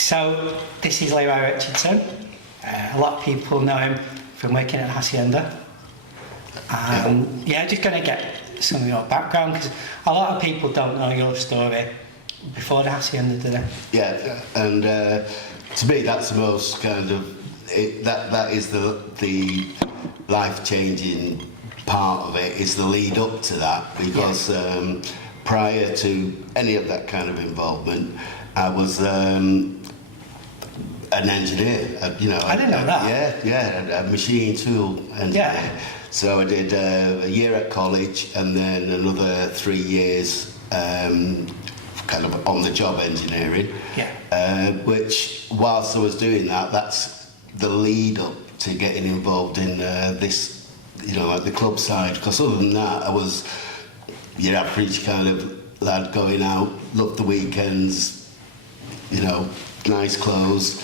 So this is Leroy Richardson. A lot of people know him from working at Hacienda. Yeah, just going to get some of your background, because a lot of people don't know your story before the Hacienda, do they? Yeah, and to me that's the most kind of, that is the life-changing part of it, is the lead up to that, because prior to any of that kind of involvement, I was an engineer. I didn't know that. Yeah, a machine tool engineer. Yeah. So I did a year at college and then another 3 years kind of on-the-job engineering. Yeah. Which, whilst I was doing that, that's the lead up to getting involved in this, like the club side. Because other than that, I was your average kind of lad going out, loved the weekends, nice clothes,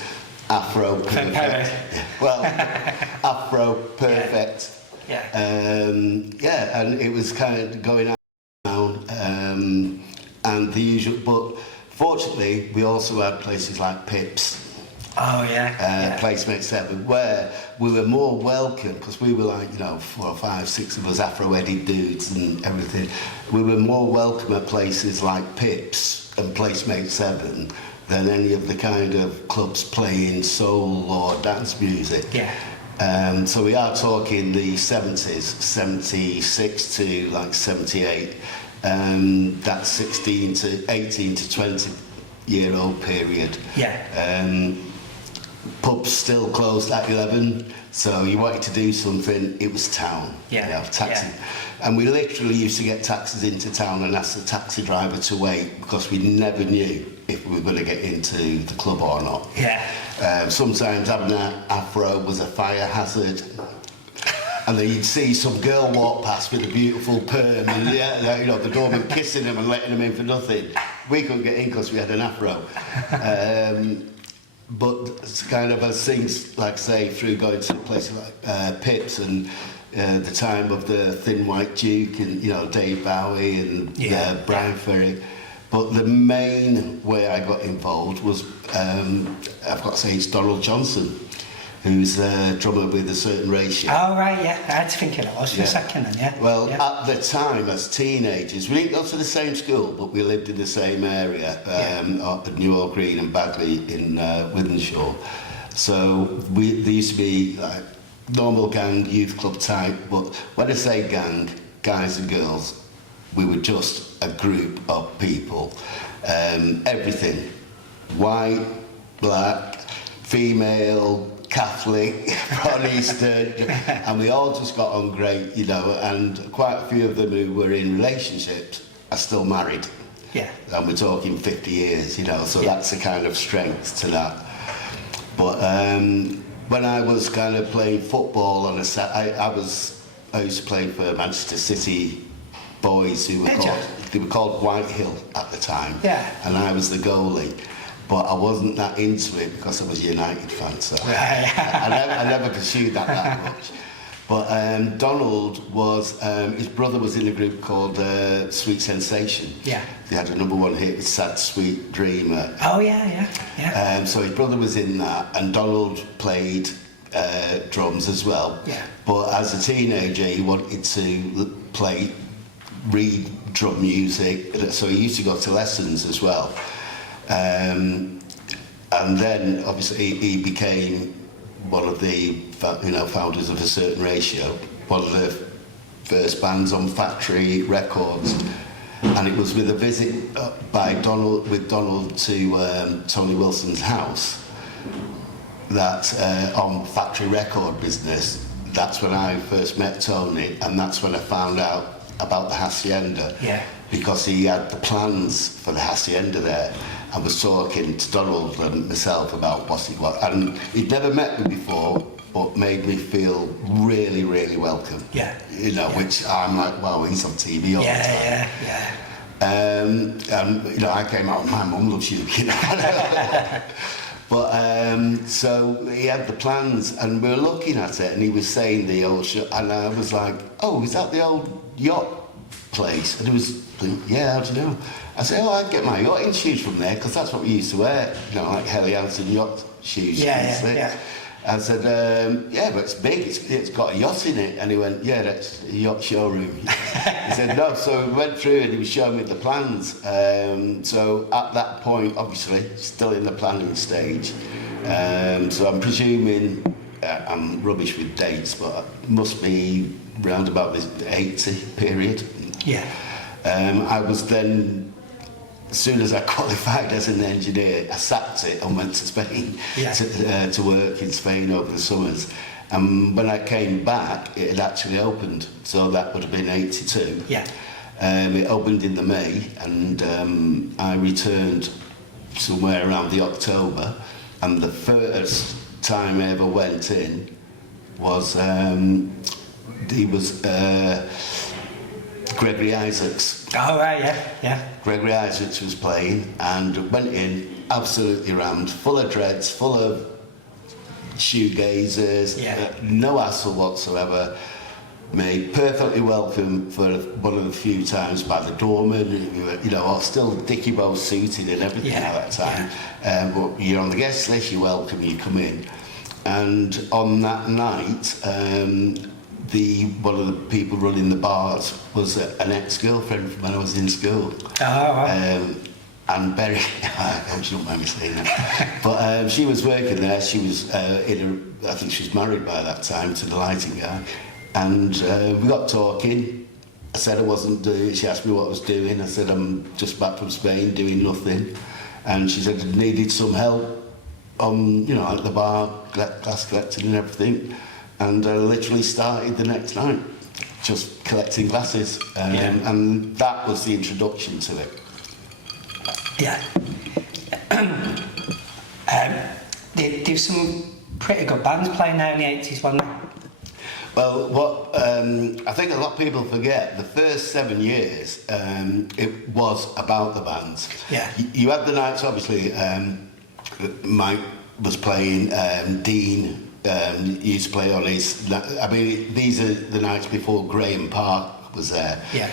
afro perfect. Well, afro perfect. Yeah. And it was kind of going out and the usual. But fortunately, we also had places like Pips. Oh yeah. Placemate 7, where we were more welcome, because we were like 4 or 5, 6 of us Afro-headed dudes and everything. We were more welcome at places like Pips and Placemate 7 than any of the kind of clubs playing soul or dance music. Yeah. So we are talking the 70s, 76 to like 78. That's 18 to 20 year old period. Yeah. Pubs still closed at 11, so you wanted to do something, it was town. Yeah. Taxi. Yeah. And we literally used to get taxis into town and ask the taxi driver to wait, because we never knew if we were going to get into the club or not. Yeah. Sometimes having an afro was a fire hazard. And then you'd see some girl walk past with a beautiful perm, and the doorman kissing them and letting them in for nothing. We couldn't get in because we had an afro. But it's kind of as things, like say, through going to places like Pips and the time of the Thin White Duke and Dave Bowie and Brian Ferry. But the main way I got involved was, I've got to say, it's Donald Johnson, who's a drummer with a certain ratio. Oh right, yeah. I had to think it was for a second then, yeah. Well, at the time, as teenagers, we didn't go to the same school, but we lived in the same area, at Newell Green and Bagley in Wythenshawe. So there used to be like normal gang, youth club type, but when I say gang, guys and girls, we were just a group of people. Everything, white, black, female, Catholic, Protestant, and we all just got on great, and quite a few of them who were in relationships are still married. Yeah. And we're talking 50 years, so that's the kind of strength to that. But when I was kind of playing football on a set, I used to play for Manchester City boys who were called Whitehill at the time. Yeah. And I was the goalie. But I wasn't that into it because I was a United fan, so I never pursued that much. But Donald was, his brother was in a group called Sweet Sensation. Yeah. They had a #1 hit with Sad Sweet Dreamer. Oh yeah. So his brother was in that, and Donald played drums as well. Yeah. But as a teenager, he wanted to read drum music, so he used to go to lessons as well. And then obviously he became one of the founders of A Certain Ratio, one of the first bands on Factory Records, and it was with a visit by Donald to Tony Wilson's house that on Factory Record business. That's when I first met Tony, and that's when I found out about the Hacienda. Yeah. Because he had the plans for the Hacienda there. I was talking to Donald and myself about what it was, and he'd never met me before, but made me feel really, really welcome. Yeah. Which I'm like, wow, he's on TV all the time. Yeah. And I came out, my mum loves you, But so he had the plans, and we were looking at it, and he was saying the old show, and I was like, oh, is that the old yacht place. And he was, yeah, how do you know? I said, oh, I get my yachting shoes from there, because that's what we used to wear, you know, like Helly Hansen yacht shoes. Yeah. I said, yeah, but it's big, it's got a yacht in it. And he went, yeah, that's a yacht showroom. He said, no, so we went through and he was showing me the plans. So at that point, obviously, still in the planning stage. So I'm presuming, I'm rubbish with dates, but it must be round about this 80 period. Yeah. I was then, as soon as I qualified as an engineer, I sacked it and went to Spain to work in Spain over the summers. And when I came back, it had actually opened, so that would have been 82. Yeah. It opened in the May, and I returned somewhere around the October. And the first time I ever went in was Gregory Isaacs. Oh, right, yeah. Gregory Isaacs was playing and went in absolutely rammed, full of dreads, full of shoegazers, no hassle whatsoever. Made perfectly welcome for one of the few times by the doorman, you know, or still Dickie Bow suited and everything at that time. But you're on the guest list, you're welcome, you come in. And on that night, one of the people running the bars was an ex-girlfriend from when I was in school. Oh, wow. And Berry, I hope she don't mind me saying that, but she was working there. She was I think she was married by that time to the lighting guy, and we got talking. I said I wasn't doing. She asked me what I was doing. I said I'm just back from Spain doing nothing, and she said I needed some help on, you know, at the bar, glass collecting and everything. And I literally started the next night, just collecting glasses, and that was the introduction to it. Yeah. There's some pretty good bands playing now in the 80s, wasn't there? Well, what I think a lot of people forget, the first 7 years, it was about the bands. Yeah. You had the nights, obviously, Mike was playing, Dean used to play on his... I mean, these are the nights before Graham Park was there. Yeah.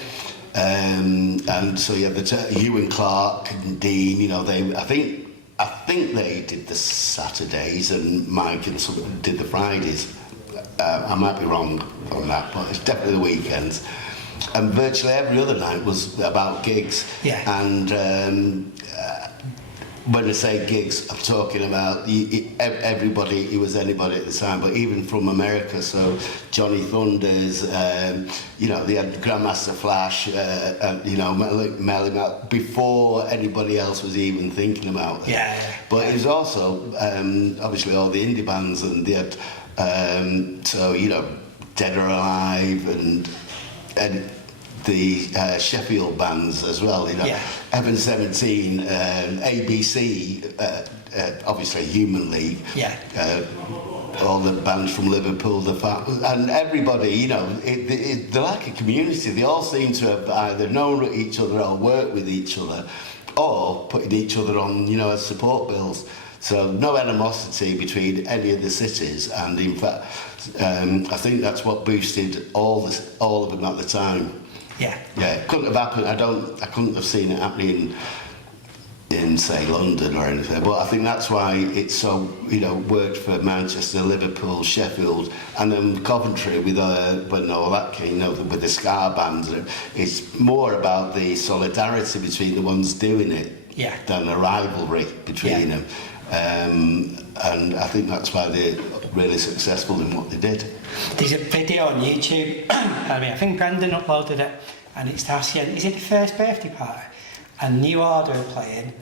And so you had Hugh and Clark and Dean, you know, I think they did the Saturdays and Mike and some did the Fridays. I might be wrong on that, but it's definitely the weekends. And virtually every other night was about gigs. Yeah. And when I say gigs, I'm talking about everybody who was anybody at the time, but even from America, so Johnny Thunders, you know, they had Grandmaster Flash, and, you know, Melly before anybody else was even thinking about it. Yeah. But it was also, obviously, all the indie bands, and they had, so, you know, Dead or Alive, and the Sheffield bands as well, you know. Yeah. Heaven 17, ABC, obviously Human League. Yeah. All the bands from Liverpool, and everybody, you know, they're like a community. They all seem to have either known each other or worked with each other, or putting each other on, you know, as support bills. So no animosity between any of the cities, and in fact, I think that's what boosted all of them at the time. Yeah. Yeah, it couldn't have happened. I couldn't have seen it happening in, say, London or anything. But I think that's why it's so, you know, worked for Manchester, Liverpool, Sheffield, and then Coventry with when all that came, you know, with the ska bands. It's more about the solidarity between the ones doing it than a rivalry between them. And I think that's why they're really successful in what they did. There's a video on YouTube, I think Brendan uploaded it, and it's Hacienda. Is it the first birthday party? And New Order are playing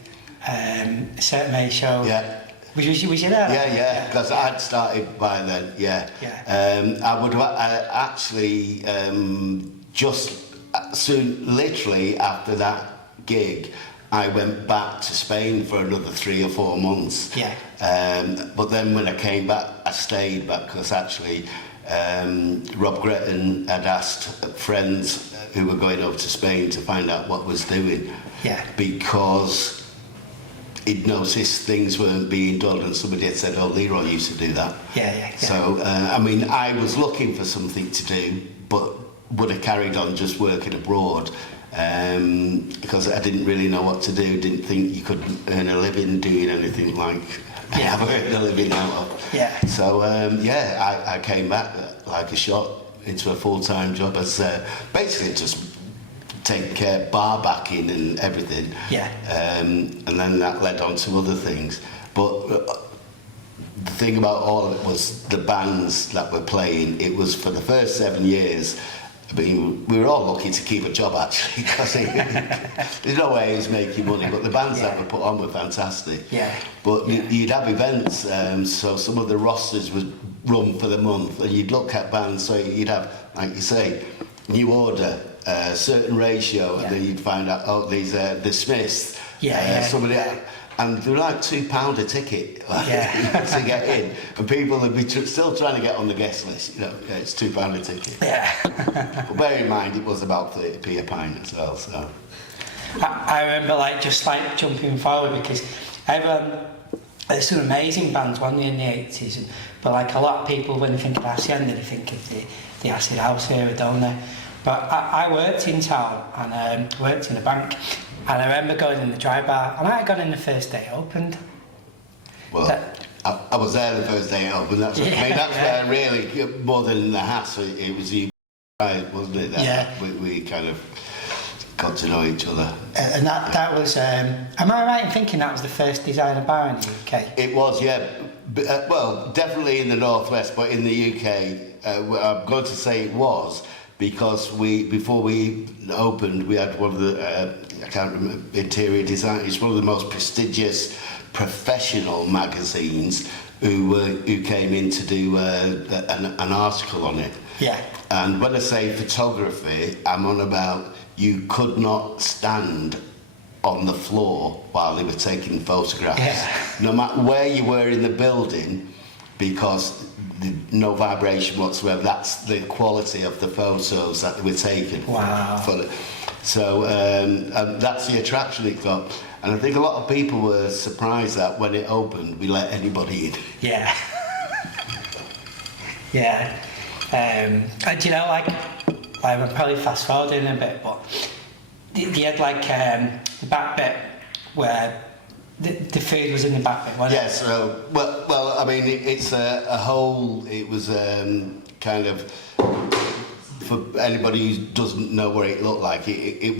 a certain May show. Yeah. Was you there? Yeah, because I'd started by then, I would actually just soon, literally after that gig, I went back to Spain for another 3 or 4 months. Yeah. But then when I came back, I stayed back because actually Rob Gretton had asked friends who were going over to Spain to find out what was doing. Yeah. Because he'd noticed things weren't being done, and somebody had said, oh, Leroy used to do that. Yeah. So, I mean, I was looking for something to do, but would have carried on just working abroad because I didn't really know what to do. Didn't think you could earn a living doing anything like I've earned a living out of. Yeah. So I came back like a shot into a full-time job as basically just taking care of bar backing and everything. Yeah. And then that led on to other things. But the thing about all of it was the bands that were playing. It was for the first 7 years. I mean, we were all lucky to keep a job actually, because there's no way he was making money. But the bands that were put on were fantastic. Yeah. But you'd have events, so some of the rosters would run for the month, and you'd look at bands. So you'd have, like you say, New Order, a certain ratio, and then you'd find out, oh, these are the Smiths. Somebody. And they were like £2 a ticket to get in, and people would be still trying to get on the guest list. You know, it's £2 a ticket. Yeah. But bear in mind, it was about 30p a pint as well. So I remember just jumping forward, because there's some amazing bands, one in the 80s, but a lot of people, when they think of Hacienda, they think of the Acid House era, don't they? But I worked in town and worked in a bank. And I remember going in the dry bar, and I got in the first day it opened. Well, I was there the first day it opened. That's where really, more than the Hats, it was you, wasn't it? We kind of got to know each other. And that was, am I right in thinking that was the first designer bar in the UK? It was, yeah. Well, definitely in the Northwest, but in the UK, I'm going to say it was, because before we opened, we had one of the, I can't remember, interior design. It's one of the most prestigious professional magazines who came in to do an article on it. Yeah. And when I say photography, I'm on about you could not stand on the floor while they were taking photographs. Yeah. No matter where you were in the building, because no vibration whatsoever. That's the quality of the photos that they were taken. Wow. So and that's the attraction it got. And I think a lot of people were surprised that when it opened, we let anybody in. Yeah. Yeah. And I'm probably fast forwarding a bit, but they had the back bit where the food was in the back bit, wasn't it? Yeah, so, well, I mean, it's a whole, it was kind of, for anybody who doesn't know what it looked like, it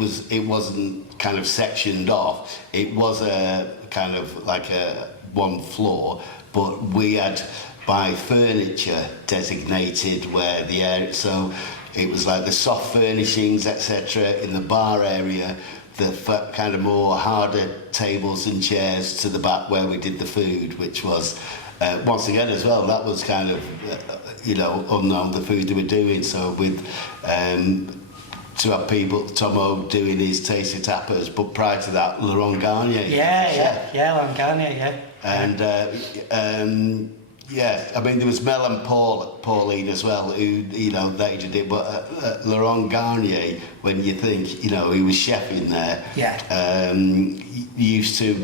wasn't kind of sectioned off. It was a kind of like a one floor, but we had by furniture designated where the area, so it was like the soft furnishings, etc., in the bar area, the kind of more harder tables and chairs to the back where we did the food, which was once again as well, that was kind of unknown, the food they were doing. So with to have people, Tomo doing his tasty tapas, but prior to that, Laurent Garnier. Yeah, Laurent Garnier, yeah. And yeah, I mean, there was Mel and Pauline as well, who, they did it, but Laurent Garnier, when you think, he was chefing there, used to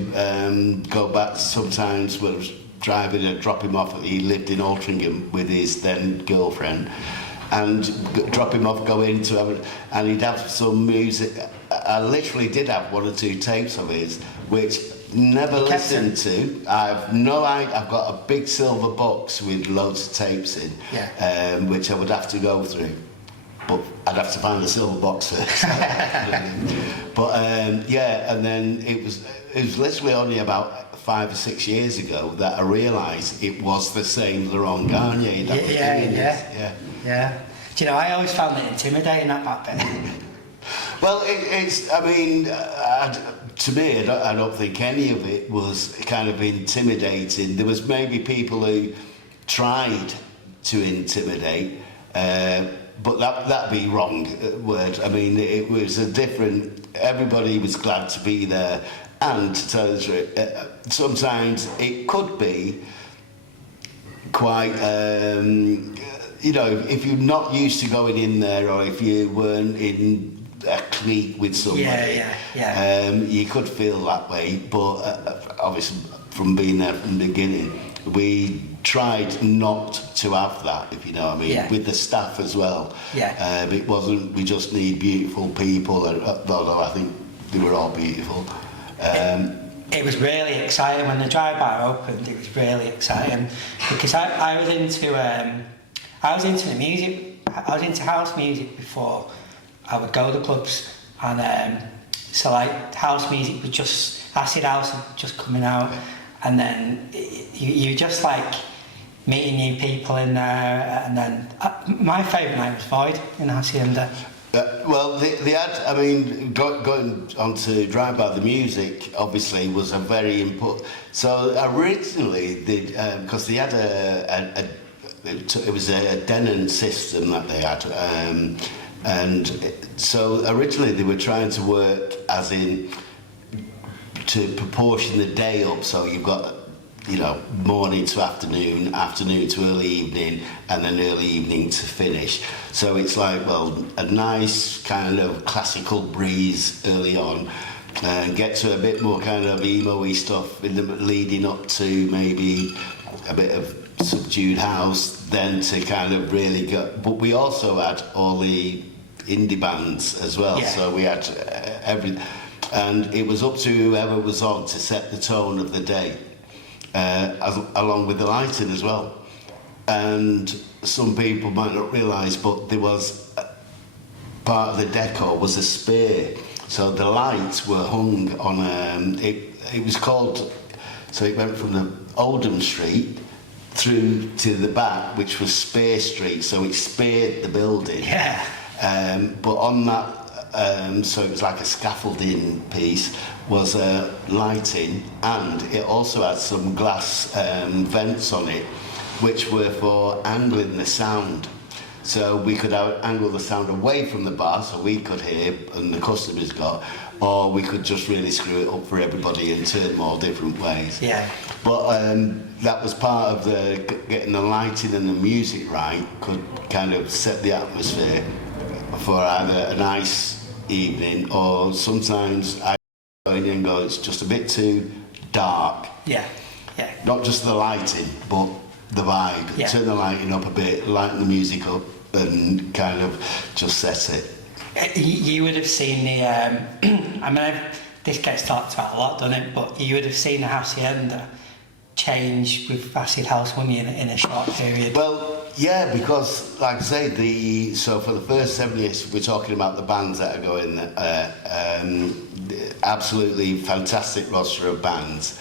go back sometimes when I was driving and drop him off. He lived in Altrincham with his then girlfriend, and drop him off, go in to have it, and he'd have some music. I literally did have one or two tapes of his, which never listened to. I've no idea. I've got a big silver box with loads of tapes in, which I would have to go through. But I'd have to find the silver box first. But and then it was literally only about 5 or 6 years ago that I realised it was the same Laurent Garnier that was doing it. Yeah. Do you know, I always found it intimidating, that back bit. Well, it's. I mean, to me, I don't think any of it was kind of intimidating. There was maybe people who tried to intimidate, but that'd be wrong word. I mean, it was a different. Everybody was glad to be there, and to tell the truth, sometimes it could be quite. If you're not used to going in there, or if you weren't in a clique with somebody, you could feel that way. But obviously, from being there from the beginning, we tried not to have that, if you know what I mean, Yeah. with the staff as well. Yeah. It wasn't, we just need beautiful people, although I think they were all beautiful. It was really exciting when the dry bar opened. It was really exciting because I was into the music. I was into house music before I would go to clubs, and so like house music was just acid house was just coming out, and then you just like meeting new people in there, and then my favourite night was Void in Hacienda. Well, they had, I mean, going on to Dry Bar, the music obviously was a very important. So originally, because they had it was a Denon system that they had, and so originally they were trying to work as in to proportion the day up. So you've got, you know, morning to afternoon, afternoon to early evening, and then early evening to finish. So it's like, well, a nice kind of classical breeze early on, and get to a bit more kind of emo-y stuff in the leading up to maybe a bit of subdued house, then to kind of really go. But we also had all the indie bands as well, Yeah. so we had every, and it was up to whoever was on to set the tone of the day. Along with the lighting as well. And some people might not realise, but there was part of the decor was a spear. So the lights were hung on, it was called, so it went from the Oldham Street through to the back, which was Spear Street, so it speared the building. Yeah. But on that, so it was like a scaffolding piece, was lighting, and it also had some glass vents on it, which were for angling the sound. So we could angle the sound away from the bar so we could hear and the customers got, or we could just really screw it up for everybody and turn them all different ways. Yeah. But that was part of the getting the lighting and the music right, could kind of set the atmosphere for either a nice evening, or sometimes I go in and go, it's just a bit too dark. Yeah. Yeah. Not just the lighting, but the vibe. Yeah. Turn the lighting up a bit, lighten the music up, and kind of just set it. You would have seen the. I mean, this gets talked about a lot, doesn't it? But you would have seen the Hacienda change with Acid House, wouldn't you, in a short period? Well, yeah, because like I say, so for the first 7 years, we're talking about the bands that are going. Absolutely fantastic roster of bands.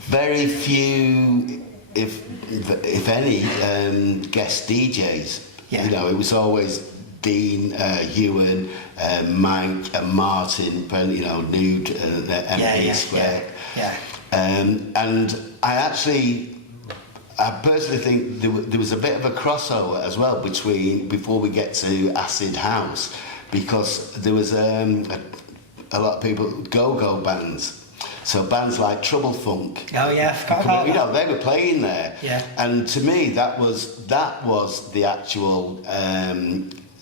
Very few, if any, guest DJs. Yeah. You know, it was always Dean, Ewan, Mike, and Martin. You know, Nude, MP Square. Yeah. And I personally think there was a bit of a crossover as well before we get to Acid House, because there was a lot of people, go-go bands. So bands like Trouble Funk. Oh yeah, I forgot about You that. know, they were playing there. Yeah. And to me, that was the actual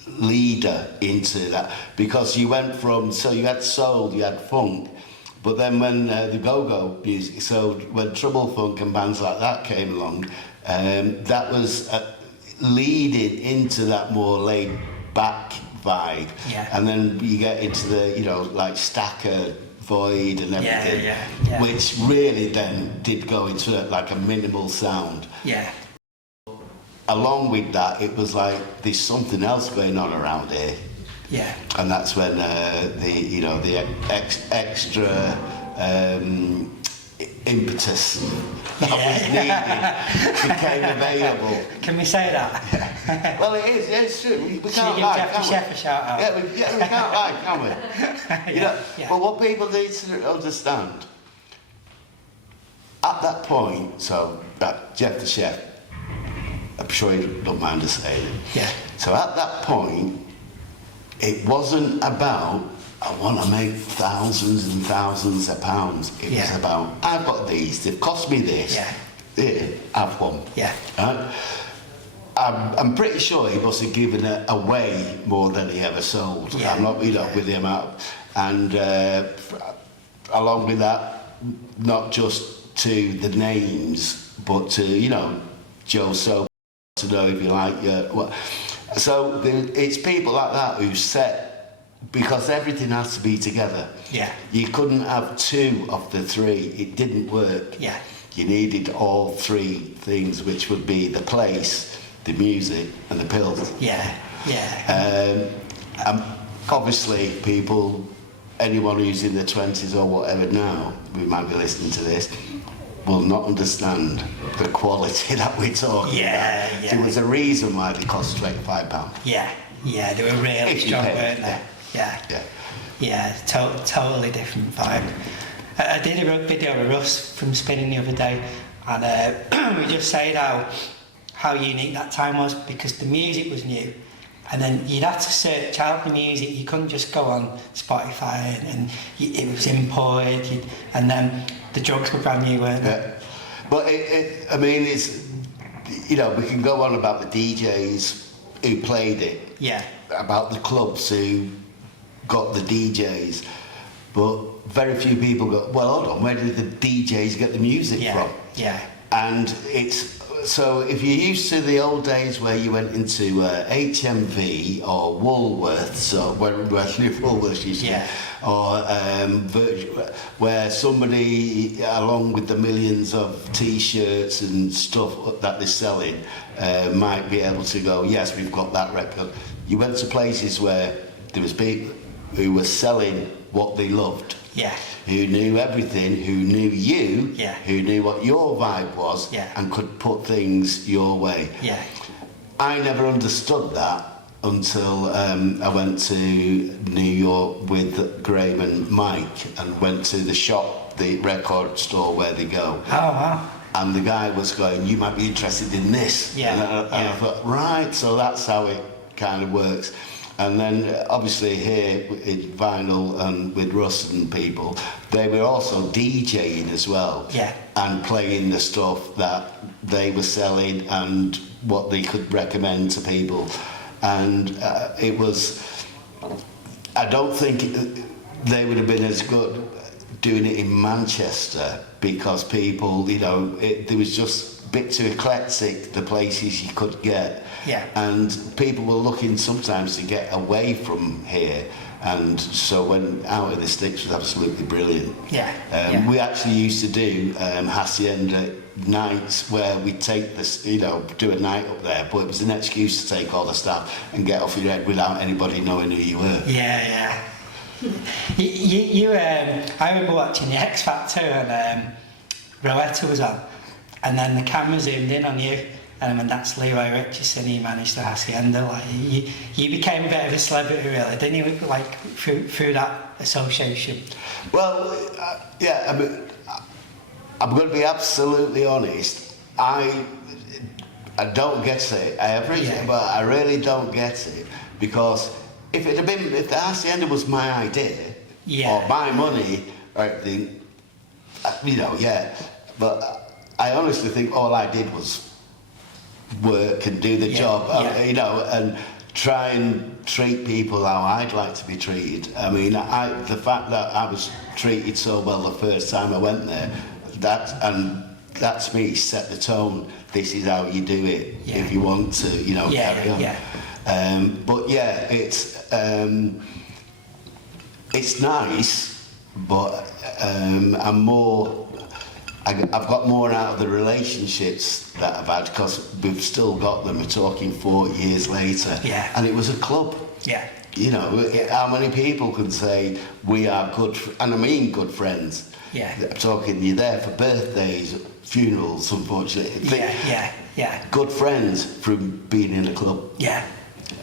leader into that, because you went from, so you had soul, you had funk, but then when the go-go music, so when Trouble Funk and bands like that came along, that was leading into that more laid-back vibe. Yeah. And then you get into the, you know, like Stacker, Void and everything, Yeah. which really then did go into like a minimal sound. Yeah. Along with that, it was like there's something else going on around here. Yeah. And that's when the extra impetus that was needed became available. Can we say that? Well, it is. Yeah, it's true. We Should can't we give lie, Jeff the can we? Chef a shout out? Yeah, we can't lie, can we? You know, yeah. but what people need to understand at that point, so that Jeff the Chef, I'm sure you don't mind us saying it. Yeah. So at that point, it wasn't about, I want to make thousands and thousands of pounds. It was about, I've got these, they've cost me this. Yeah. Here, have one. Yeah. Right? I'm pretty sure he must have given it away more than he ever sold. Yeah. I'm not, with the amount. And along with that, not just to the names, but to, you know, Joe So, to know if you like, what. So it's people like that who set, because everything has to be together. Yeah. You couldn't have two of the three, it didn't work. Yeah. You needed all three things, which would be the place, the music, and the pills. Yeah, yeah. Obviously, people, anyone who's in their 20s or whatever now, we might be listening to this, will not understand the quality that we're talking Yeah, about. yeah. There was a reason why they cost £25. Yeah, yeah, they were really If you strong, pay, weren't they? yeah. Yeah. Yeah, totally different vibe. I did a video with Russ from Spinning the other day, and we just said how unique that time was, because the music was new, and then you'd have to search out the music. You couldn't just go on Spotify and it was imported, and then the drugs were brand new, weren't they? Yeah. But I mean, it's, you know, we can go on about the DJs who played it, Yeah, about the clubs who got the DJs, but very few people go, well, hold on, where did the DJs get the music yeah, from? yeah, And it's, so if you're used to the old days where you went into HMV or Woolworths, or where Woolworths used to be, Yeah. or where somebody, along with the millions of T-shirts and stuff that they're selling, might be able to go, yes, we've got that record. You went to places where there was people who were selling what they loved. yeah, Who knew everything, who knew you, Yeah. who knew what your vibe was, Yeah. and could put things your way. yeah, I never understood that until I went to New York with Graham and Mike, and went to the shop, the record store where they go. oh wow, And the guy was going, you might be interested in this. Yeah, And I yeah. thought, right, so that's how it kind of works. And then obviously here in vinyl and with Russ and people, they were also DJing as well. Yeah. And playing the stuff that they were selling and what they could recommend to people. And it was, I don't think they would have been as good doing it in Manchester, because people, you know, there was just a bit too eclectic, the places you could get. Yeah. And people were looking sometimes to get away from here, and so when Out of the Sticks was absolutely brilliant. Yeah, yeah. We actually used to do Hacienda nights where we'd take this, you know, do a night up there, but it was an excuse to take all the staff and get off your head without anybody knowing who you were. Yeah, yeah. I remember watching the X Factor, and Rowetta was on, and then the camera zoomed in on you, and that's Leroy Richardson. He managed the Hacienda. Like you became a bit of a celebrity, really, didn't you? Like through that association. Well, yeah. I mean, I'm going to be absolutely honest. I don't get it. Yeah. But I really don't get it, because if the Hacienda was my idea, Yeah. or my money or everything, you know, yeah. But I honestly think all I did was work and do the job, yeah. you know, and try and treat people how I'd like to be treated. I mean, the fact that I was treated so well the first time I went there, that's me, set the tone. This is how you do it, Yeah. if you want to, you know, carry on. Yeah. But yeah, it's nice, but I've got more out of the relationships that I've had, because we've still got them. We're talking 40 years later. Yeah. And it was a club. Yeah. You know, how many people can say we are good, and I mean good friends. Yeah. I'm talking, you're there for birthdays, funerals, unfortunately. Yeah. Good friends from being in a club. Yeah.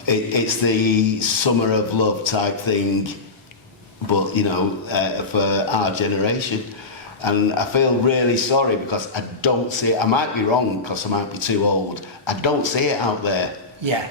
It's the summer of love type thing, but, you know, for our generation. And I feel really sorry, because I don't see it. I might be wrong, because I might be too old. I don't see it out there. Yeah.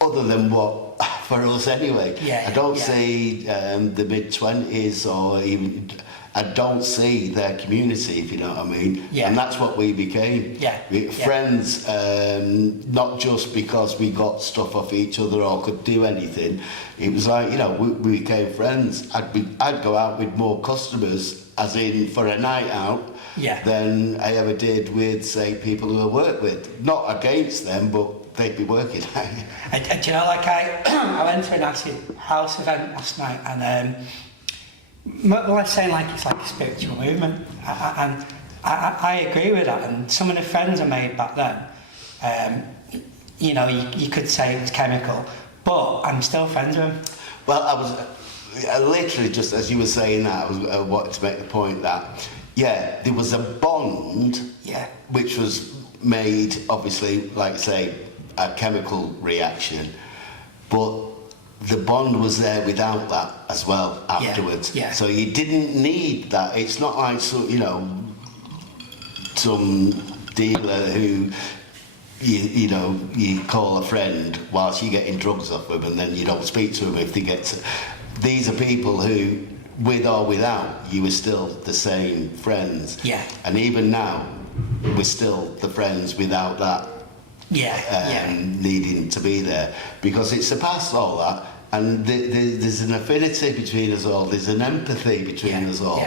Other than what, for us anyway. Yeah, I don't yeah. see the mid-20s, or even, I don't see their community, if you know what I mean. Yeah. And that's what we became. Yeah, yeah. Friends, not just because we got stuff off each other or could do anything. It was like, you know, we became friends. I'd go out with more customers, as in for a night out, than I ever did with, say, people who I work with. Not against them, but they'd be working. And do you know, like I went to an Acid House event last night, and well, I'm saying like it's like a spiritual movement, and I agree with that. And some of the friends I made back then, you know, you could say it was chemical, but I'm still friends with them. Well, I literally, just as you were saying that, I wanted to make the point that, yeah, there was a bond, which was made, obviously, like I say, a chemical reaction, but the bond was there without that as well afterwards. So you didn't need that. It's not like, you know, some dealer who you know, you call a friend whilst you're getting drugs off them, and then you don't speak to them if they get to... These are people who, with or without, you were still the same friends. And even now, we're still the friends without that needing to be there, because it's surpassed all that, and there's an affinity between us all, there's an empathy between us all,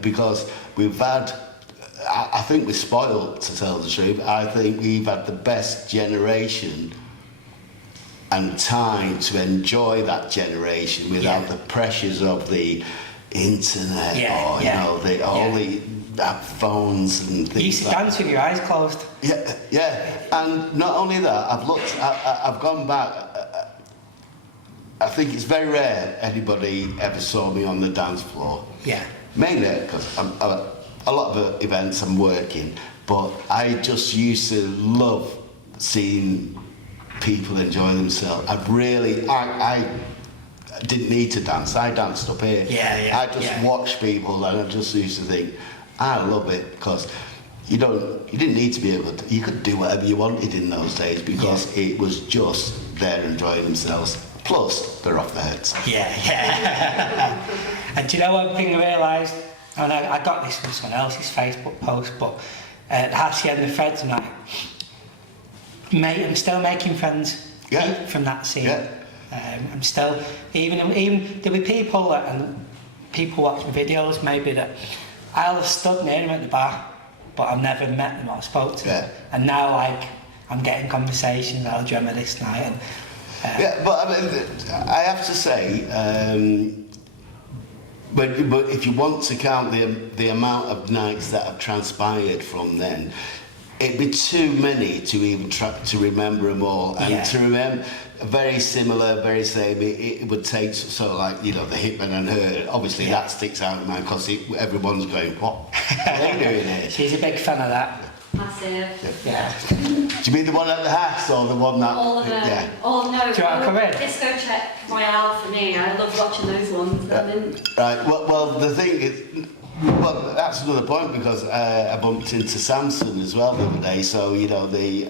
because we've had... I think we're spoiled, to tell the truth. I think we've had the best generation and time to enjoy that generation without the pressures of the internet or, you know, all the phones and things. You used to dance with your eyes closed. And not only that, I've gone back. I think it's very rare anybody ever saw me on the dance floor. Mainly because a lot of events I'm working, but I just used to love seeing people enjoy themselves. I didn't need to dance. I danced up here. I just watched people, and I just used to think, I love it, because you didn't need to be able to. You could do whatever you wanted in those days, because it was just there enjoying themselves. Plus, they're off their heads. And do you know one thing I realised? And I got this from someone else's Facebook post, but Hacienda and Fred's night, mate, I'm still making friends from that scene. I'm still, even there'll be people and people watching videos maybe that I'll have stood near them at the bar, but I've never met them or spoke to them. And now, like, I'm getting conversations, I'll remember this night. And, but I mean, I have to say, but if you want to count the amount of nights that have transpired from then, it'd be too many to even try to remember them all. And to remember, very similar, very same, it would take, so like, you know, the Hitman and Her, obviously that sticks out in mind, because everyone's going, what are they doing here? She's a big fan of that. Massive. Do you mean the one at the house, or the one that... All of them. Yeah. Oh, no. Do you want to come in? Disco Check Royale for me. I love watching those ones. Right, well, the thing is... Well, that's another point, because I bumped into Samson as well the other day, so, you know, the...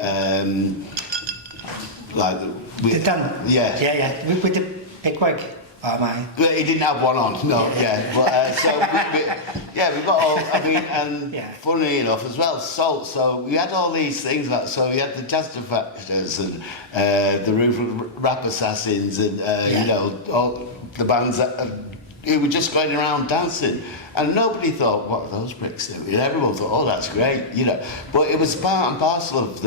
The Dan? Yeah. With the big wig. Oh, my. He didn't have one on, no, but so we got all, I mean, and funny enough as well, Salt, so we had all these things, like, so we had the Jazz Factors and the Rap Assassins and, you know, all the bands that who were just going around dancing, and nobody thought, what are those bricks doing? And everyone thought, oh, that's great, you know, but it was part and parcel of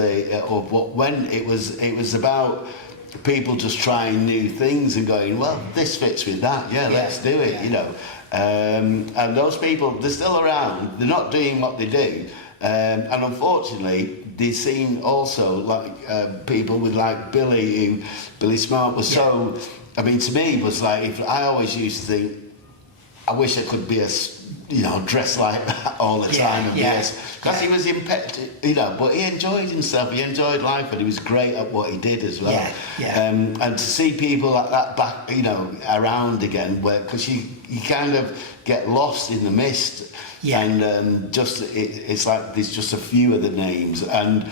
when it was about people just trying new things and going, well, this fits with that, let's do it, you know. And those people, they're still around, they're not doing what they do. And unfortunately, they seem also like people with like Billy Smart was so, I mean, to me, was like, I always used to think, I wish I could be dressed like that all the time and because he was you know, but he enjoyed himself, he enjoyed life, and he was great at what he did as well. And to see people like that back, you know, around again, where because you kind of get lost in the mist, and just it's like there's just a few of the names, and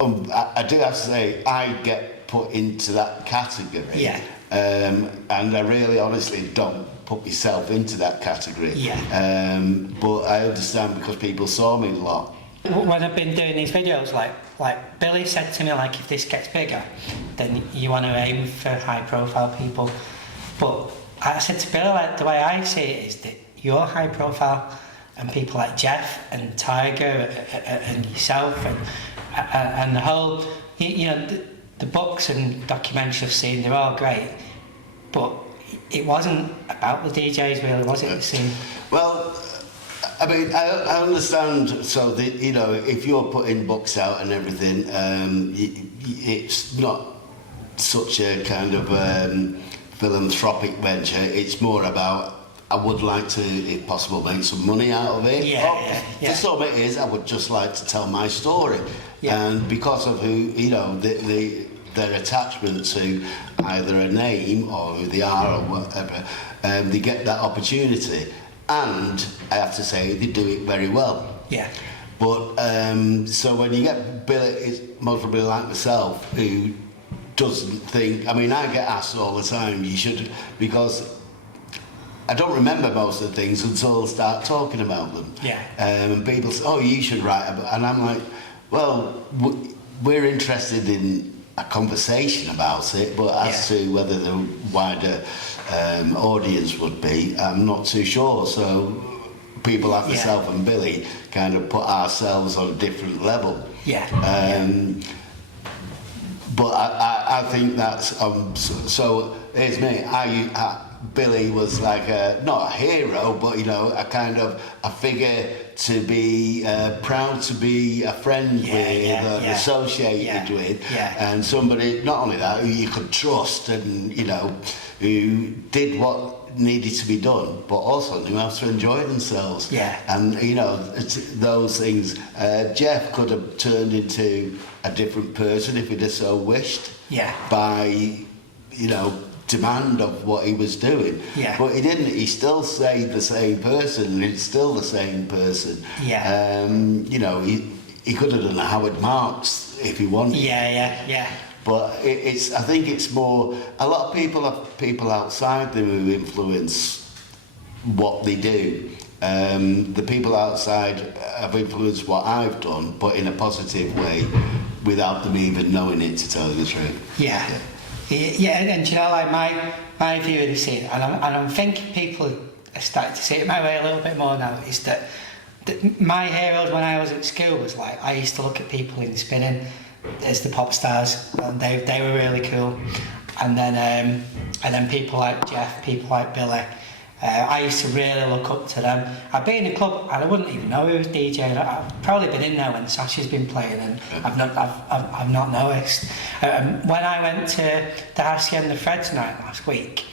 I do have to say I get put into that category, and I really honestly don't put myself into that category. But I understand, because people saw me a lot. When I've been doing these videos, like Billy said to me, like, if this gets bigger, then you want to aim for high profile people. But I said to Billy, like, the way I see it is that you're high profile, and people like Jeff and Tiger and yourself and the whole, you know, the books and documentaries I've seen, they're all great, but it wasn't about the DJs really, was it? The scene? Well, I mean, I understand. So, you know, if you're putting books out and everything, it's not such a kind of philanthropic venture. It's more about, I would like to, if possible, make some money out of it. For some it is, I would just like to tell my story. And because of who, you know, their attachment to either a name or who they are or whatever, they get that opportunity. And I have to say, they do it very well. Yeah. But, so when you get Billy, mostly like myself, who doesn't think, I mean, I get asked all the time, you should, because I don't remember most of the things until I start talking about them. Yeah. And people say, oh, you should write about, and I'm like, well, we're interested in a conversation about it, but as to whether the wider audience would be, I'm not too sure. So people like myself and Billy kind of put ourselves on a different level. But I think that's so here's me. Billy was like not a hero, but you know, a kind of a figure to be proud to be a friend with and associated with, and somebody not only that who you could trust, and you know, who did what needed to be done, but also knew how to enjoy themselves. And you know, those things. Jeff could have turned into a different person if he'd have so wished. By, you know, demand of what he was doing. But he didn't. He still stayed the same person. He's still the same person. You know, he could have done a Howard Marks if he wanted. But it's. I think it's more. A lot of people have people outside them who influence what they do. The people outside have influenced what I've done, but in a positive way, without them even knowing it, to tell you the truth. And you know, like my view of the scene, and I'm thinking people are starting to see it my way a little bit more now, is that my heroes when I was at school was like, I used to look at people in spinning as the pop stars, and they were really cool. And then people like Jeff, people like Billy, I used to really look up to them. I'd be in a club and I wouldn't even know who was DJing. I've probably been in there when Sasha's been playing, and I've not noticed. When I went to the Hacienda Fred's night last week,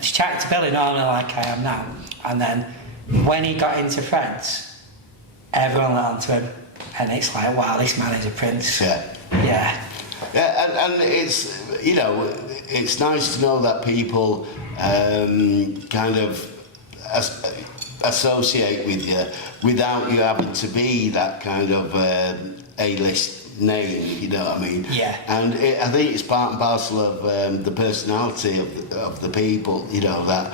she chatted to Billy normally like I am now, and then when he got into Fred's, everyone went on to him, and it's like, wow, this man is a prince. And it's, you know, it's nice to know that people kind of associate with you without you having to be that kind of A-list name, you know what I mean? And I think it's part and parcel of the personality of the people, you know, that,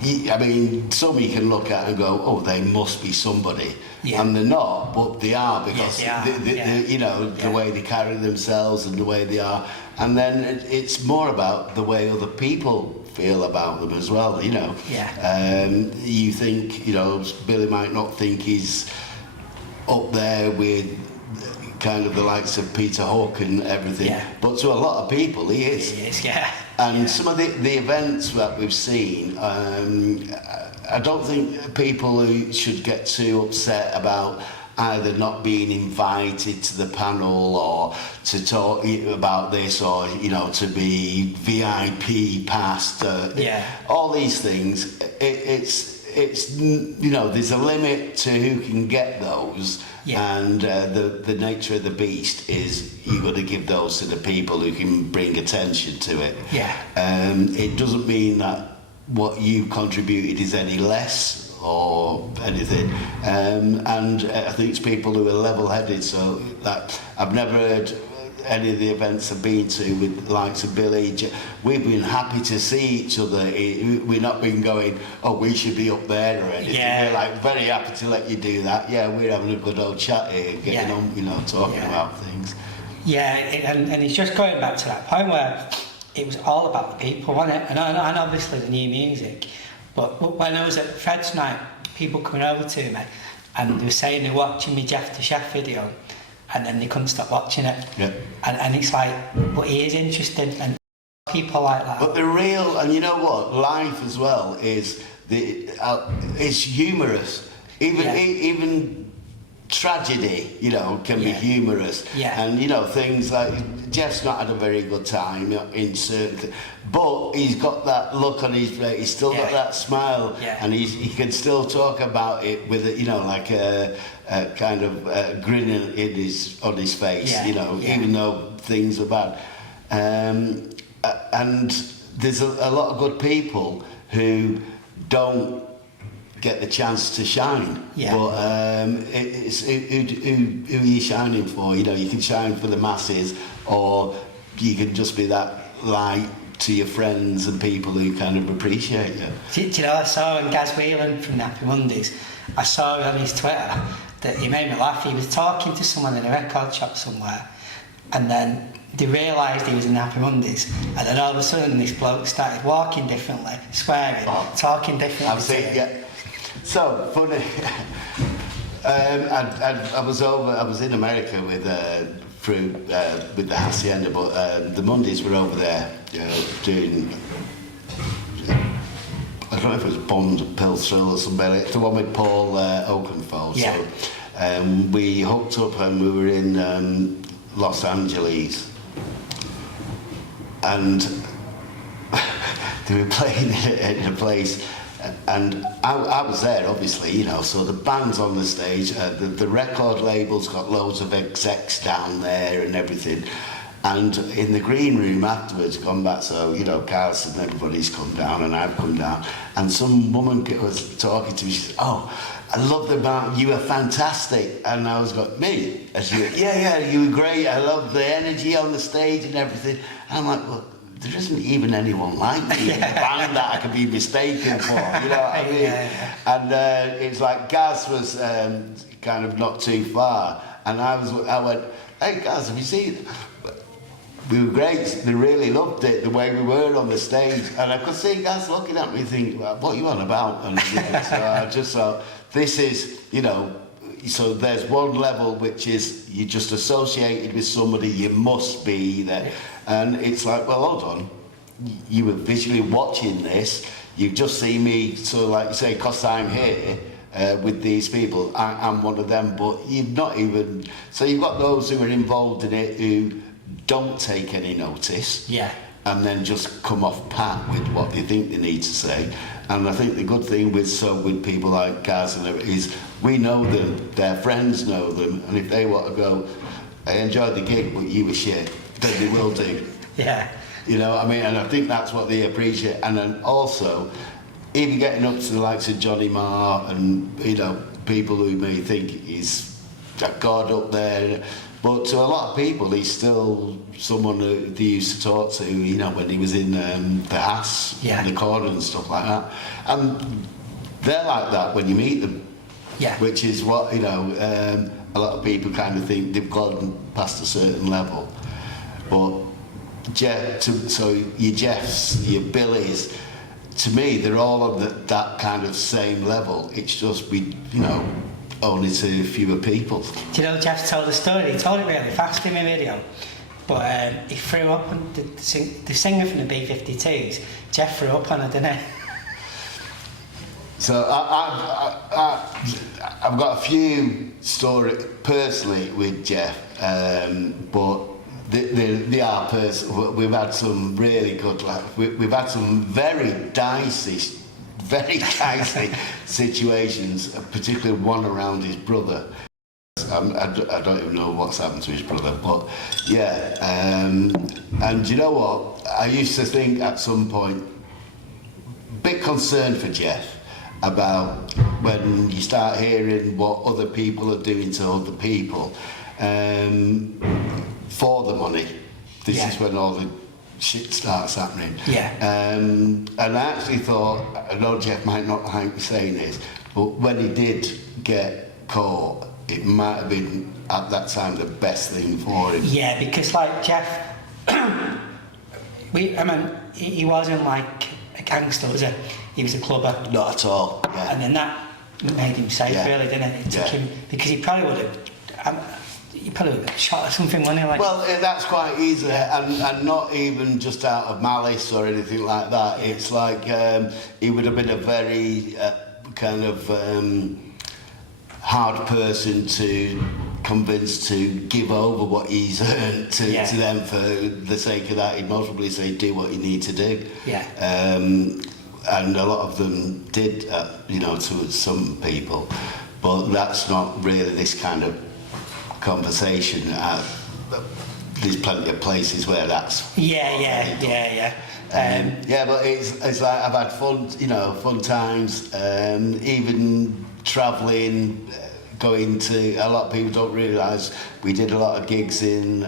I mean, some you can look at and go, oh, they must be somebody. And they're not, but they are, because you know, the way they carry themselves and the way they are. And then it's more about the way other people feel about them as well, you know. You think, you know, Billy might not think he's up there with kind of the likes of Peter Hook and everything, but to a lot of people he is. And some of the events that we've seen, I don't think people who should get too upset about either not being invited to the panel or to talk about this, or, you know, to be VIP passed, all these things. It's you know, there's a limit to who can get those. And the nature of the beast is you've got to give those to the people who can bring attention to it. It doesn't mean that what you've contributed is any less or anything. And I think it's people who are level-headed, so that I've never heard any of the events I've been to with the likes of Billy. We've been happy to see each other. We've not been going, oh, we should be up there or anything. We're like very happy to let you do that. We're having a good old chat here, getting on, you know, talking about things. And it's just going back to that point where it was all about the people, wasn't it? And obviously the new music. But when I was at Fred's night, people coming over to me, and they were saying they're watching my Jeff the Chef video, and then they couldn't stop watching it. Yeah. And it's like, but he is interesting, and people like that. But the real, and you know what, life as well is it's humorous. Even tragedy, you know, can be humorous. Yeah. And you know, things like Jeff's not had a very good time in certain, but he's got that look on his face. He's still got that smile, and he can still talk about it with a, you know, like a kind of grin on his face. You know, even though things are bad. And there's a lot of good people who don't get the chance to shine. But it's who are you shining for? You know, you can shine for the masses, or you can just be that light to your friends and people who kind of appreciate you. Do you know, I saw on Gaz Whelan from Happy Mondays, I saw on his Twitter that he made me laugh. He was talking to someone in a record shop somewhere, and then they realised he was in Happy Mondays, and then all of a sudden this bloke started walking differently, swearing, talking differently. So funny. I was in America with the Hacienda, but the Mondays were over there doing. I don't know if it was Bond Pill Thrill or something. It's the one with Paul Oakenfold. Yeah. So we hooked up and we were in Los Angeles, and they were playing in a place, and I was there, obviously, you know, so the band's on the stage, the record label's got loads of execs down there and everything, and in the green room afterwards, gone back, so, you know, Kaz and everybody's come down, and I've come down, and some woman was talking to me, she said, "Oh, I love the band, you were fantastic." And I was like, "Me?" And she went, yeah, you were great, I love the energy on the stage and everything. And I'm like, well, there isn't even anyone like me in the band that I could be mistaken for, you know what I mean? And it's like Gaz was kind of not too far, and I went, "Hey Gaz, have you seen it?" We were great, they really loved it, the way we were on the stage, and I could see Gaz looking at me thinking, "Well, what are you on about?" And so I just thought, this is, you know, so there's one level which is you're just associated with somebody, you must be there, and it's like, well, hold on, you were visually watching this, you've just seen me, so like you say, because I'm here with these people, I'm one of them, but you've not even, so you've got those who are involved in it who don't take any notice, and then just come off pat with what they think they need to say. And I think the good thing with people like Gaz and is we know them, their friends know them, and if they want to go, "I enjoyed the gig, but you were shit," then they will do. You know what I mean? And I think that's what they appreciate. And then also, even getting up to the likes of Johnny Marr and, you know, people who may think he's a god up there, but to a lot of people, he's still someone that they used to talk to, you know, when he was in the Hass, in the corner and stuff like that. And they're like that when you meet them, which is what, you know, a lot of people kind of think they've gone past a certain level. But so your Jeffs, your Billies, to me, they're all on that kind of same level. It's just we, you know, only to fewer people. Do you know Jeff told the story? He told it really fast in my video, but he threw up on the singer from the B-52s. Jeff threw up on her, didn't he? So I've got a few stories personally with Jeff, but they are personal. We've had some really good, we've had some very dicey situations, particularly one around his brother. I don't even know what's happened to his brother, but and you know what, I used to think at some point, bit concerned for Jeff about when you start hearing what other people are doing to other people for the money. This is when all the shit starts happening. And I actually thought, I know Jeff might not like me saying this, but when he did get caught, it might have been at that time the best thing for him. Yeah, because like Jeff, he wasn't like a gangster, was he? He was a clubber. Not at all. And then that made him safe, Yeah. really, didn't it? It took Yeah. him, because he probably would have shot or something, wouldn't he? Like, Well, that's quite easy, and not even just out of malice or anything like that. It's like he would have been a very kind of hard person to convince to give over what he's earned to them for the sake of that. He'd most probably say, do what you need to do. Yeah. And a lot of them did, to some people, but that's not really this kind of conversation. There's plenty of places where that's yeah. But it's like I've had fun times, even travelling, going to, a lot of people don't realise we did a lot of gigs in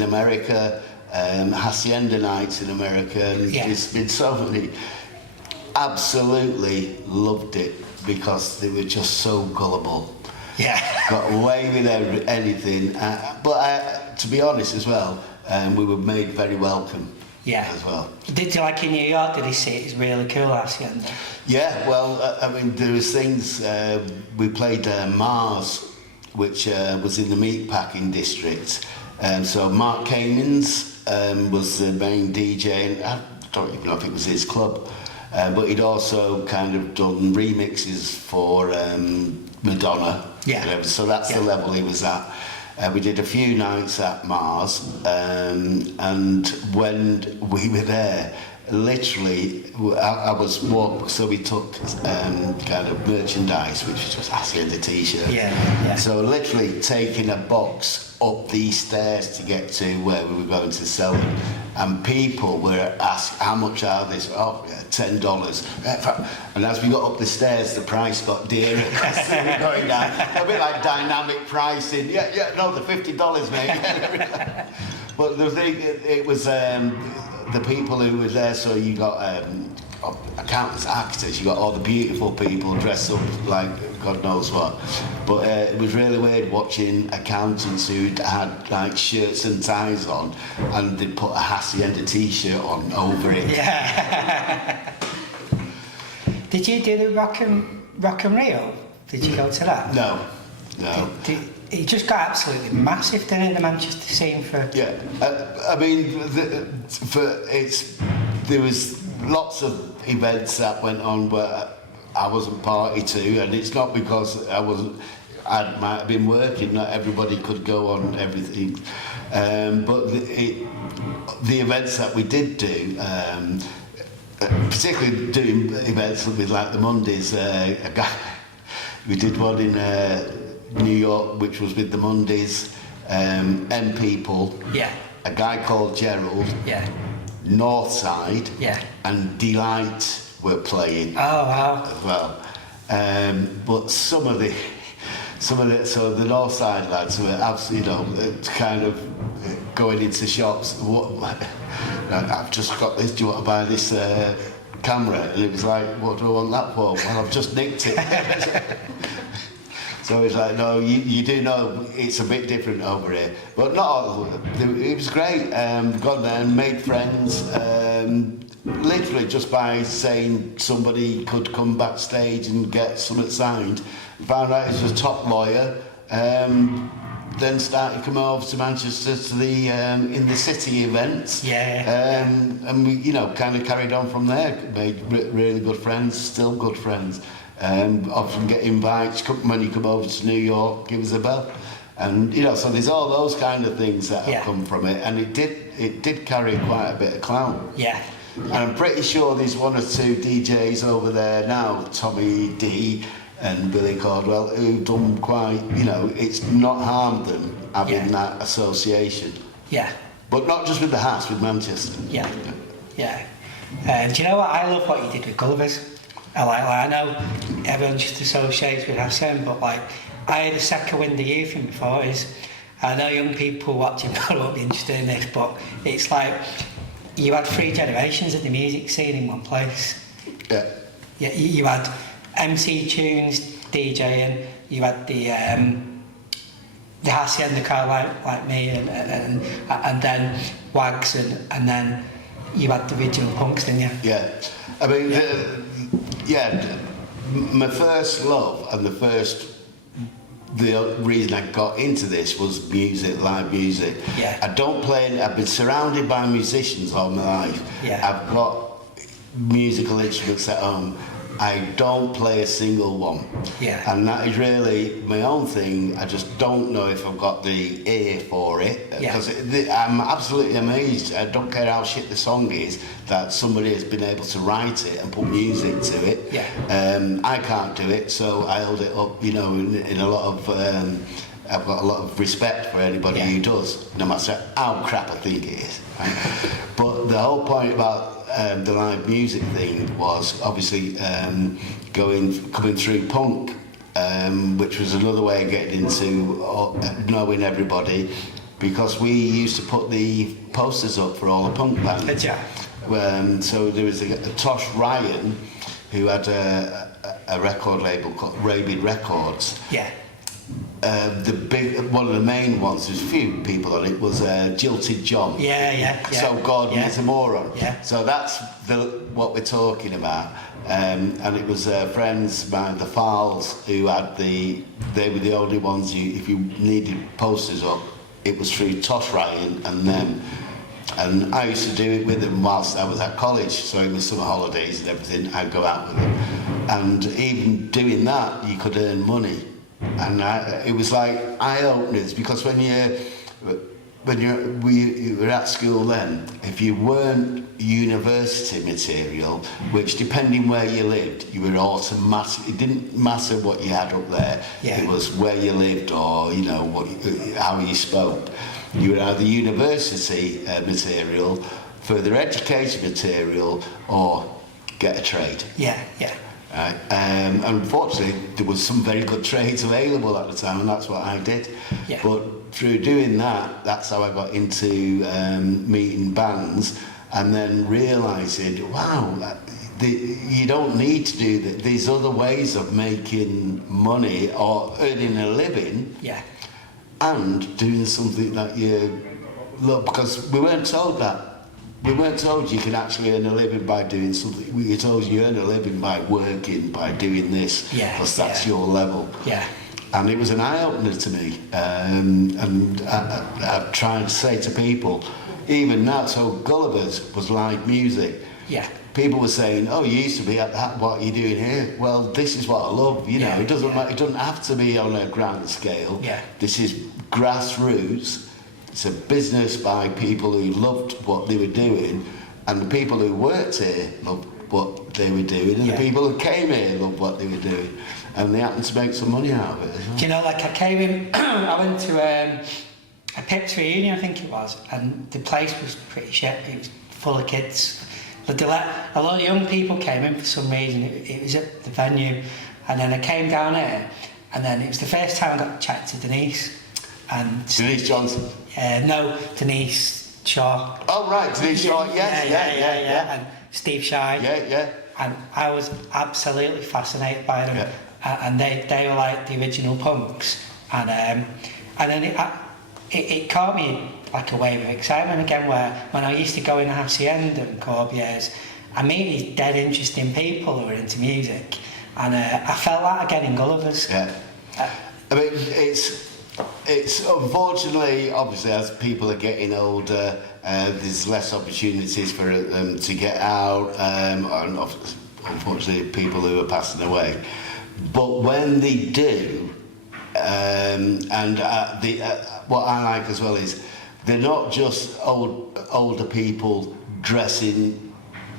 America, Hacienda nights in America, and there's been so many. Absolutely loved it because they were just so gullible. Yeah. Got away with anything, but to be honest as well, we were made very welcome. Yeah. As well. Did you, like in New York, did he see it? It's really cool, Hacienda. Yeah, well, I mean, there was things, we played Mars, which was in the meatpacking district. So Mark Kamens was the main DJ, and I don't even know if it was his club, but he'd also kind of done remixes for Madonna. Yeah. So that's the level he was at. We did a few nights at Mars, and when we were there, literally, I was walked, so we took kind of merchandise, which was just Hacienda t-shirt. Yeah. So literally taking a box up these stairs to get to where we were going to sell them, and people were asked, how much are these? Oh, yeah, $10. And as we got up the stairs, the price got dearer because they were going down. A bit like dynamic pricing. No, the $50, mate. But the thing, it was the people who were there, so you got accountants, actors, you got all the beautiful people dressed up like God knows what. But it was really weird watching accountants who'd had like shirts and ties on, and they'd put a Hacienda t-shirt on over it. Yeah. Did you do the Rock and Rio? Did you go to that? No. It just got absolutely massive, didn't it, the Manchester scene for... Yeah, I mean, there was lots of events that went on where I wasn't party to, and it's not because I might have been working, not everybody could go on everything, but the events that we did do, particularly doing events with like the Mondays, we did one in New York, which was with the Mondays, M People, a guy called Gerald, Northside, and Delight were playing. Oh wow! As well, but some of the so the Northside lads were absolutely, kind of going into shops. I've just got this. Do you want to buy this camera? And it was like, what do I want that for? Well, I've just nicked it. So it's like, no, you do know it's a bit different over here. But not all of them. It was great. Gone there and made friends. Literally just by saying somebody could come backstage and get something signed. Found out he was a top lawyer. Then started coming over to Manchester to the in the city events. And we, kind of carried on from there. Made really good friends, still good friends. Often get invites when you come over to New York, give us a bell, and so there's all those kind of things that have come from it, and it did carry quite a bit of clout. And I'm pretty sure there's one or two DJs over there now, Tommy D and Billy Caldwell, who've done quite, it's not harmed them having that association. But not just with the Hats, with Manchester. Do you know what? I love what you did with Gullivers. I know everyone just associates with Hacienda, but like I had a second wind of youth in the 40s. I know young people watching won't be interested in this, but it's like you had 3 generations of the music scene in one place. You had MC Tunes DJing, you had the Hacienda crowd like me, and then Wags, and then you had the original punks, didn't you? I mean, my first love and the reason I got into this was music, live music. Yeah. I don't play. I've been surrounded by musicians all my life. Yeah. I've got musical instruments at home. I don't play a single one. Yeah. And that is really my own thing. I just don't know if I've got the ear for it. Yeah. Because I'm absolutely amazed. I don't care how shit the song is, that somebody has been able to write it and put music to it. Yeah. I can't do it, so I hold it up, you know, in a lot of... I've got a lot of respect for anybody who does, no matter how crap I think it is. Right? But the whole point about the live music thing was obviously coming through punk, which was another way of getting into knowing everybody, because we used to put the posters up for all the punk bands. So there was a Tosh Ryan who had a record label called Rabid Records. Yeah. One of the main ones, there's a few people on it, was Jilted John. Yeah. So Gordon is a moron. Yeah. So that's what we're talking about. And it was friends, the Farls, who had they were the only ones if you needed posters up, it was through Tosh Ryan and them. And I used to do it with them whilst I was at college, so in the summer holidays and everything, I'd go out with them. And even doing that, you could earn money. And it was like eye-openers, because when you were at school then, if you weren't university material, which depending where you lived, you were automatic. It didn't matter what you had up there. Yeah. It was where you lived, or you know how you spoke. You were either university material, further education material, or get a trade. Yeah. Right. Unfortunately, there was some very good trades available at the time, and that's what I did. Yeah. But through doing that, that's how I got into meeting bands, and then realising, wow, you don't need to do that. There's other ways of making money or earning a living. Yeah. And doing something that you love, because we weren't told that. We weren't told you can actually earn a living by doing something. We were told you earn a living by working, by doing this, because that's your level. Yeah. And it was an eye-opener to me. And I try and say to people, even now, so Gullivers was live music. Yeah. People were saying, "Oh, you used to be at that. What are you doing here?" Well, this is what I love. You know, it doesn't matter. It doesn't have to be on a grand scale. Yeah. This is grassroots. It's a business by people who loved what they were doing, and the people who worked here loved what they were doing, and the people who came here loved what they were doing, and they happened to make some money out of it as well. Do you know, like I came in, I went to a Pips reunion, I think it was, and the place was pretty shit. It was full of kids. But a lot of young people came in for some reason. It was at the venue, and then I came down here, and then it was the first time I got to chat to Denise. And Denise Johnson? No, Denise Shaw. Oh right, Denise Shaw, yes, yeah. And Steve Shine. Yeah. And I was absolutely fascinated by them. Yeah. And they were like the original punks. And then it caught me like a wave of excitement again, where when I used to go in Hacienda and Corbiers, I meet these dead interesting people who are into music. And I felt that again in Gullivers. Yeah. I mean, it's unfortunately, obviously, as people are getting older, there's less opportunities for them to get out, and unfortunately, people who are passing away. But when they do, what I like as well is they're not just older people dressing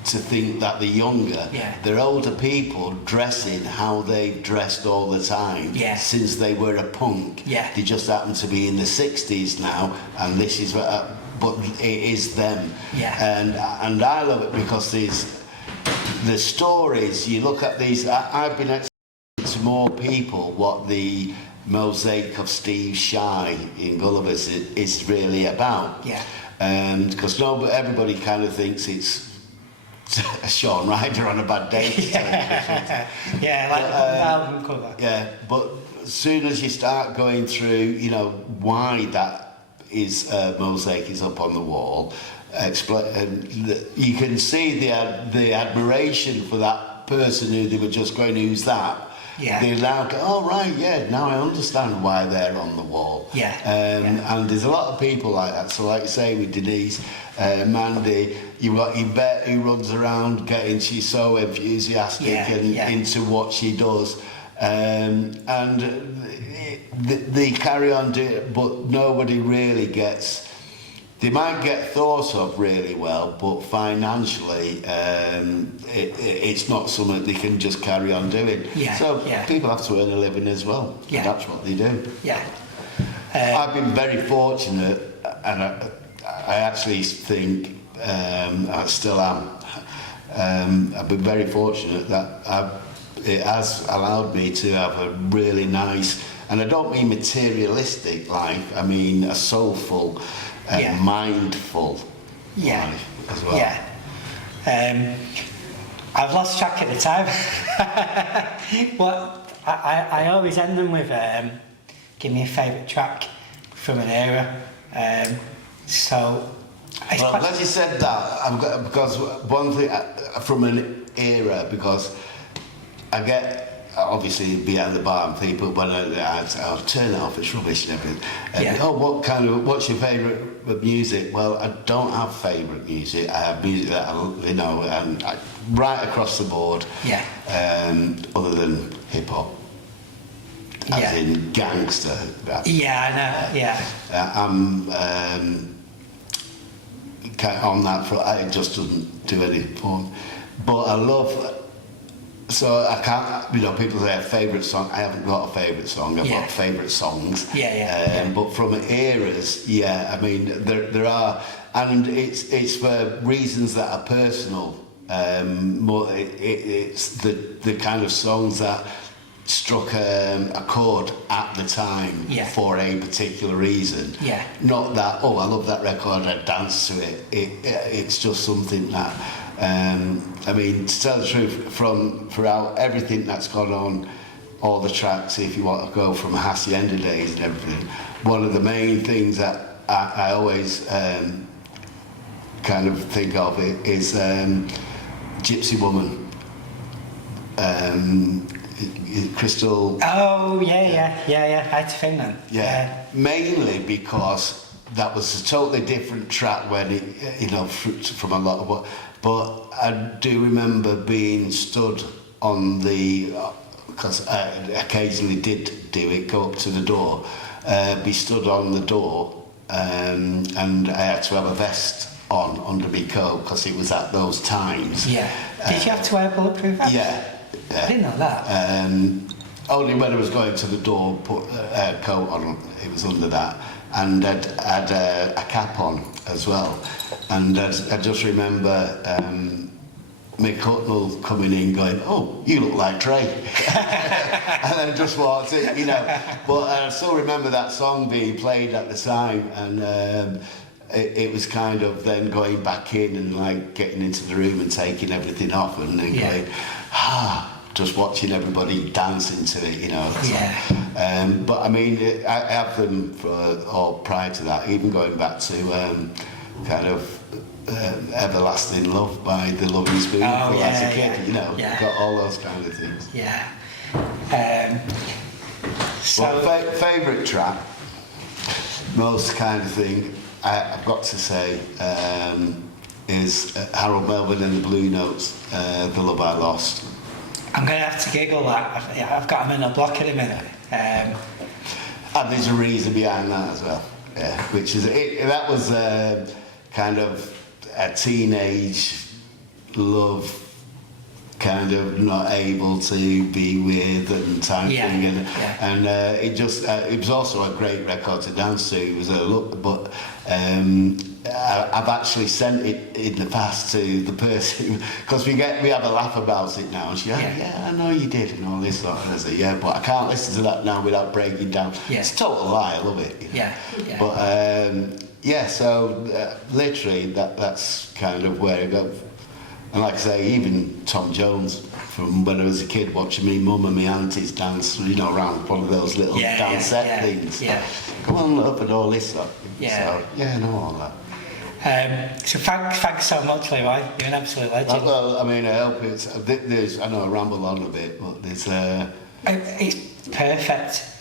to think that they're younger. Yeah. They're older people dressing how they've dressed all the time since they were a punk. Yeah. They just happen to be in the 60s now, and this is but it is them. Yeah. And I love it because the stories, you look at these, I've been explaining to more people what the mosaic of Steve Shy in Gullivers is really about. Yeah. Because everybody kind of thinks it's Sean Ryder on a bad day. Like the album cover. Yeah, but as soon as you start going through, you know, why that is mosaic is up on the wall, you can see the admiration for that person who they were just going, who's that? Yeah. They now go, oh right, yeah, now I understand why they're on the wall. Yeah. And there's a lot of people like that. So like you say with Denise, Mandy, you've got Yvette who runs around she's so enthusiastic and into what she does. And they carry on doing it, but nobody really gets. They might get thought of really well, but financially, it's not something they can just carry on doing. So people have to earn a living as well. Yeah. That's what they do. Yeah. I've been very fortunate, and I actually think I still am. I've been very fortunate that it has allowed me to have a really nice, and I don't mean materialistic life, I mean a soulful, mindful life as well. Yeah. I've lost track of the time. But I always end them with give me a favourite track from an era. So well, I'm glad you said that. Because one thing from an era, because I get obviously behind the bar and people when I'll turn it off, it's rubbish and everything. What's your favourite music? Well, I don't have favourite music. I have music that and right across the board. Yeah. Other than hip hop, as in gangster rap. Yeah, I know. Yeah. I'm on that front. It just doesn't do any point. But I love. So I can't, people say a favourite song. I haven't got a favourite song. I've got favourite songs. But from eras, I mean, there are, and it's for reasons that are personal. It's the kind of songs that struck a chord at the time for a particular reason. Yeah. Not that, I love that record, I dance to it. It's just something that. I mean, to tell the truth, throughout everything that's gone on, all the tracks, if you want to go from Hacienda days and everything, one of the main things that I always kind of think of it is Gypsy Woman. Crystal. Oh, yeah. I had to think that. Yeah, mainly because that was a totally different track when it, from a lot of what. But I do remember being stood on the, because I occasionally did do it, go up to the door, be stood on the door, and I had to have a vest on under my coat because it was at those times. Yeah. Did you have to wear a bulletproof vest? Yeah. I didn't know that. Only when I was going to the door, put a coat on, it was under that. And I'd had a cap on as well. And I just remember Mick Hucknall coming in going, oh, you look like Trey. And then just walked in, But I still remember that song being played at the time, and it was kind of then going back in and like getting into the room and taking everything off and then going, just watching everybody dancing to it, But I mean, I have them prior to that, even going back to kind of Everlasting Love by the Loving Spoonful as a kid, got all those kind of things. Yeah. Well, favourite track, most kind of thing, I've got to say, is Harold Melvin and the Blue Notes, The Love I Lost. I'm going to have to giggle that. I've got him in a block in a minute. And there's a reason behind that as well. Yeah, which is that was kind of a teenage love, kind of not able to be with and type thing, and it was also a great record to dance to. It was a look, but I've actually sent it in the past to the person because we have a laugh about it now. And she, I know you did, and all this sort of. And I said, but I can't listen to that now without breaking down. Yeah. It's a total lie. I love it. Yeah. But so literally that's kind of where I go. And like I say, even Tom Jones, from when I was a kid, watching me mum and my aunties dance, around one of those little dance set things. Yeah. Come on, love, and all this stuff. Yeah. So, I know all that. So thanks so much, Leroy. You're an absolute legend. Well, I mean, I hope it's. I know I ramble on a bit, but there's. It's perfect.